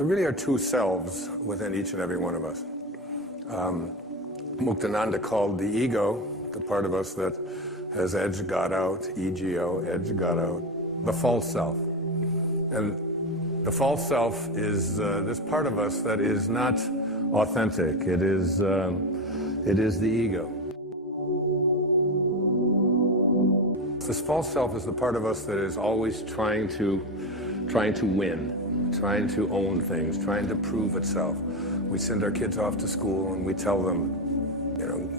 There really are two selves within each and every one of us. Muktananda called the ego, the part of us that has edged God out, ego, edged God out, the false self. And the false self is this part of us that is not authentic. It is the ego. This false self is the part of us that is always trying to win, trying to own things, trying to prove itself. We send our kids off to school and we tell them,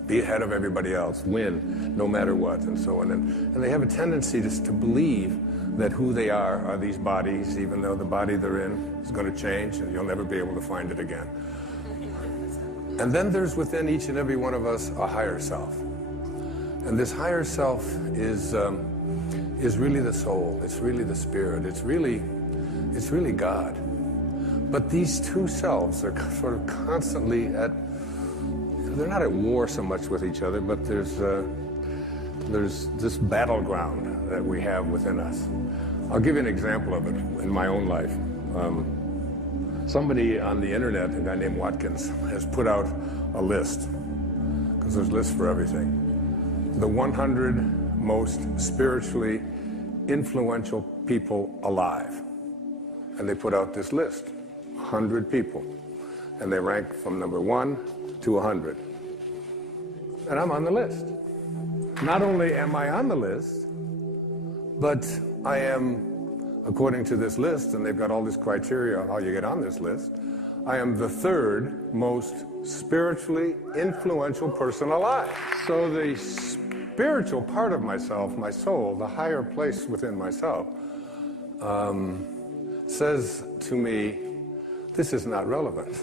be ahead of everybody else, win no matter what, and so on. And they have a tendency to believe that who they are these bodies, even though the body they're in is going to change and you'll never be able to find it again. And then there's within each and every one of us a higher self. And this higher self is really the soul, it's really the spirit, it's really God. But these two selves are sort of constantly they're not at war so much with each other, but there's this battleground that we have within us. I'll give you an example of it in my own life. Somebody on the internet, a guy named Watkins, has put out a list, because there's lists for everything. The 100 most spiritually influential people alive. And they put out this list, 100 people. And they rank from number 1 to 100. And I'm on the list. Not only am I on the list, but I am, according to this list, and they've got all this criteria on how you get on this list, I am the 3rd most spiritually influential person alive. So the spiritual part of myself, my soul, the higher place within myself, says to me, this is not relevant.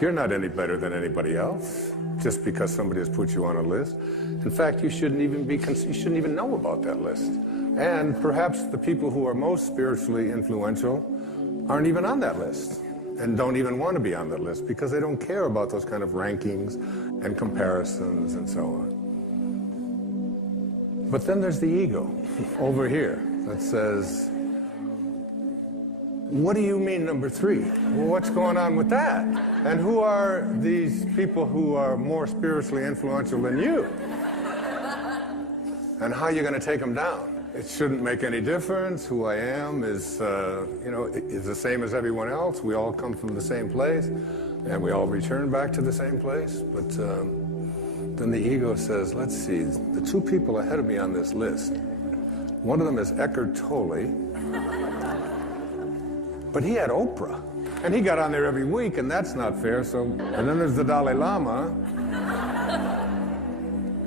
You're not any better than anybody else just because somebody has put you on a list. In fact, you shouldn't even know about that list. And perhaps the people who are most spiritually influential aren't even on that list and don't even want to be on that list because they don't care about those kind of rankings and comparisons and so on. But then there's the ego over here that says, what do you mean number 3? Well, what's going on with that? And who are these people who are more spiritually influential than you? And how are you going to take them down? It shouldn't make any difference. Who I am is the same as everyone else. We all come from the same place, and we all return back to the same place. But then the ego says, let's see, the 2 people ahead of me on this list, one of them is Eckhart Tolle, but he had Oprah, and he got on there every week, and that's not fair. So, and then there's the Dalai Lama,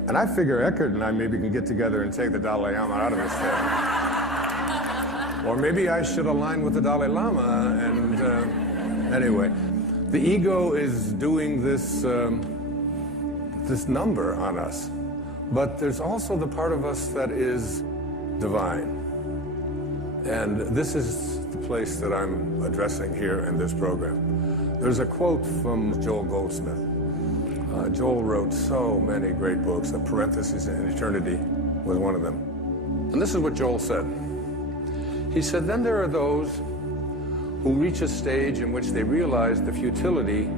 and I figure Eckhart and I maybe can get together and take the Dalai Lama out of his head. Or maybe I should align with the Dalai Lama, and anyway, the ego is doing this number on us. But there's also the part of us that is divine. And this is the place that I'm addressing here in this program. There's a quote from Joel Goldsmith. Joel wrote so many great books. The Parentheses in Eternity was one of them. And this is what Joel said. He said, then there are those who reach a stage in which they realize the futility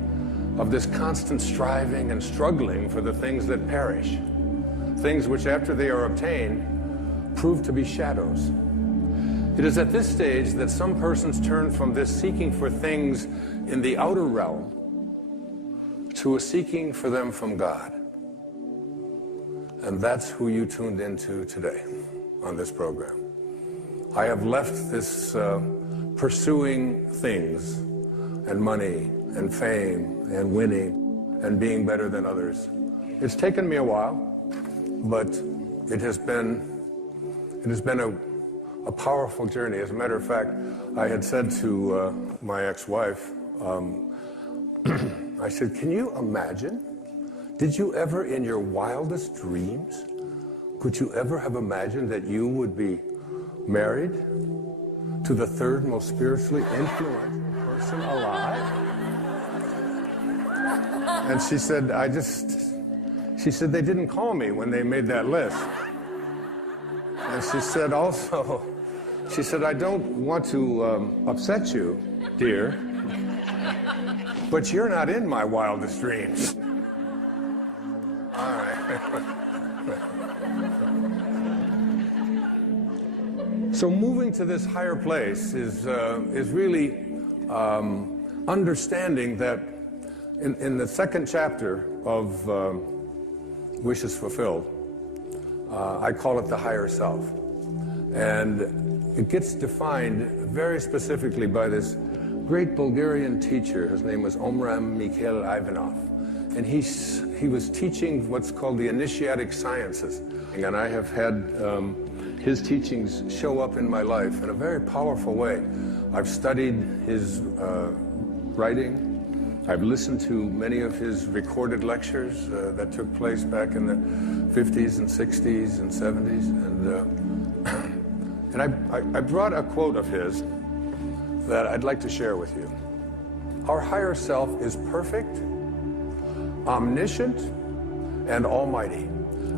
of this constant striving and struggling for the things that perish, things which after they are obtained prove to be shadows. It is at this stage that some persons turn from this seeking for things in the outer realm to a seeking for them from God. And that's who you tuned into today on this program. I have left this pursuing things and money and fame and winning and being better than others. It's taken me a while, but it has been a powerful journey. As a matter of fact, I had said to my ex-wife, I said, can you imagine? Did you ever in your wildest dreams, could you ever have imagined that you would be married to the 3rd most spiritually influential person alive? And she said, she said, they didn't call me when they made that list. And she said also, she said, I don't want to upset you, dear, But you're not in my wildest dreams. All right. So moving to this higher place is really understanding that in the second chapter of Wishes Fulfilled, I call it the higher self. And it gets defined very specifically by this great Bulgarian teacher. His name was Omram Mikhail Ivanov. And he was teaching what's called the initiatic sciences. And I have had his teachings show up in my life in a very powerful way. I've studied his writing. I've listened to many of his recorded lectures that took place back in the 50s and 60s and 70s. And I brought a quote of his that I'd like to share with you. Our higher self is perfect, omniscient, and almighty,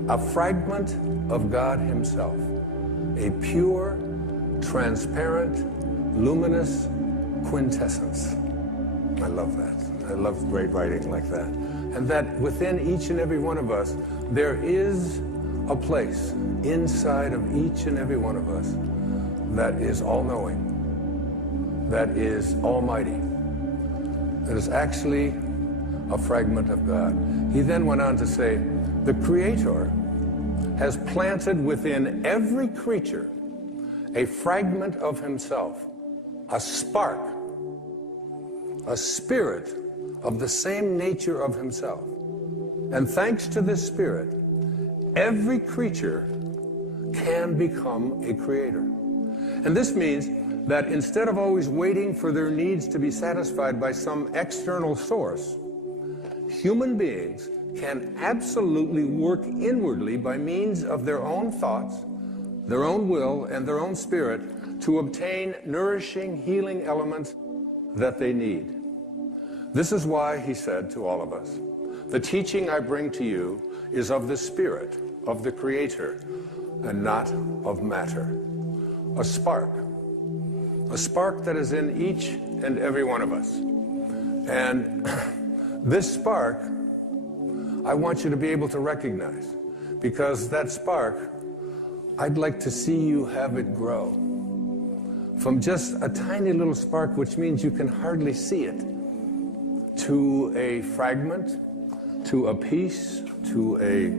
a fragment of God himself, a pure, transparent, luminous quintessence. I love that. I love great writing like that. And that within each and every one of us, there is a place inside of each and every one of us that is all-knowing, that is almighty, that is actually a fragment of God. He then went on to say, the Creator has planted within every creature a fragment of himself, a spark, a spirit of the same nature of himself. And thanks to this spirit, every creature can become a creator. And this means that instead of always waiting for their needs to be satisfied by some external source, human beings can absolutely work inwardly by means of their own thoughts, their own will, and their own spirit to obtain nourishing, healing elements that they need. This is why he said to all of us, the teaching I bring to you is of the Spirit, of the Creator, and not of matter. A spark that is in each and every one of us. And this spark, I want you to be able to recognize, because that spark, I'd like to see you have it grow from just a tiny little spark, which means you can hardly see it, to a fragment, to a piece, to a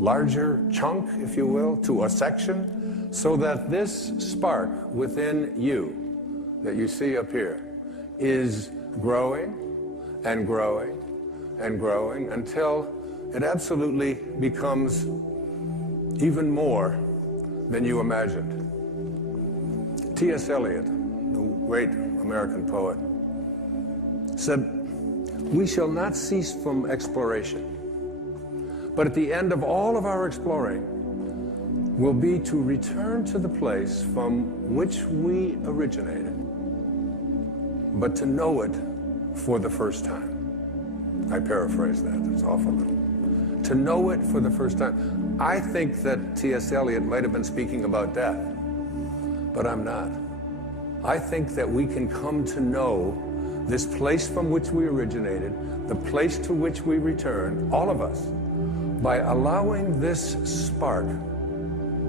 larger chunk, if you will, to a section, so that this spark within you that you see up here is growing and growing and growing until it absolutely becomes even more than you imagined. T.S. Eliot, the great American poet, said, we shall not cease from exploration, but at the end of all of our exploring will be to return to the place from which we originated, but to know it for the first time. I paraphrase that, it's awful little. To know it for the first time. I think that T.S. Eliot might have been speaking about death, but I'm not. I think that we can come to know this place from which we originated, the place to which we return, all of us, by allowing this spark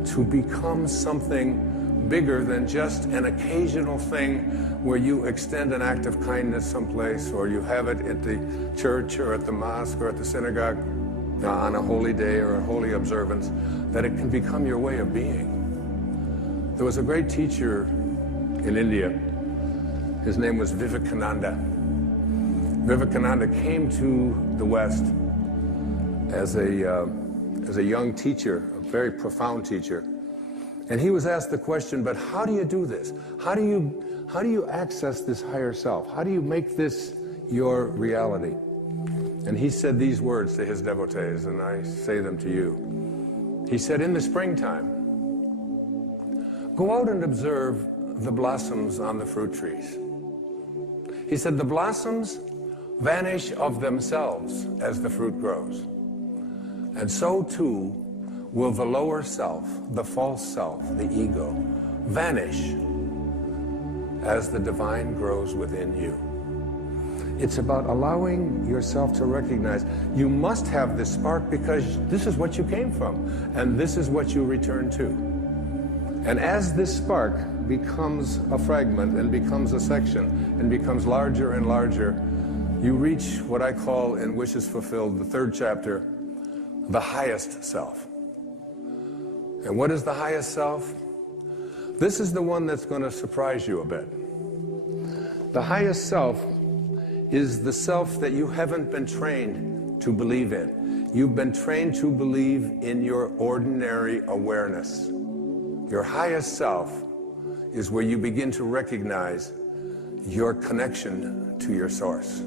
to become something bigger than just an occasional thing where you extend an act of kindness someplace, or you have it at the church or at the mosque or at the synagogue on a holy day or a holy observance, that it can become your way of being. There was a great teacher in India. His name was Vivekananda. Vivekananda came to the West as a young teacher, a very profound teacher. And he was asked the question, but how do you do this? How do you access this higher self? How do you make this your reality? And he said these words to his devotees, and I say them to you. He said, in the springtime, go out and observe the blossoms on the fruit trees. He said, the blossoms vanish of themselves as the fruit grows. And so too will the lower self, the false self, the ego, vanish as the divine grows within you. It's about allowing yourself to recognize you must have this spark because this is what you came from, and this is what you return to. And as this spark becomes a fragment and becomes a section and becomes larger and larger, you reach what I call in Wishes Fulfilled, the 3rd chapter, the highest self. And what is the highest self? This is the one that's going to surprise you a bit. The highest self is the self that you haven't been trained to believe in. You've been trained to believe in your ordinary awareness. Your highest self is where you begin to recognize your connection to your source.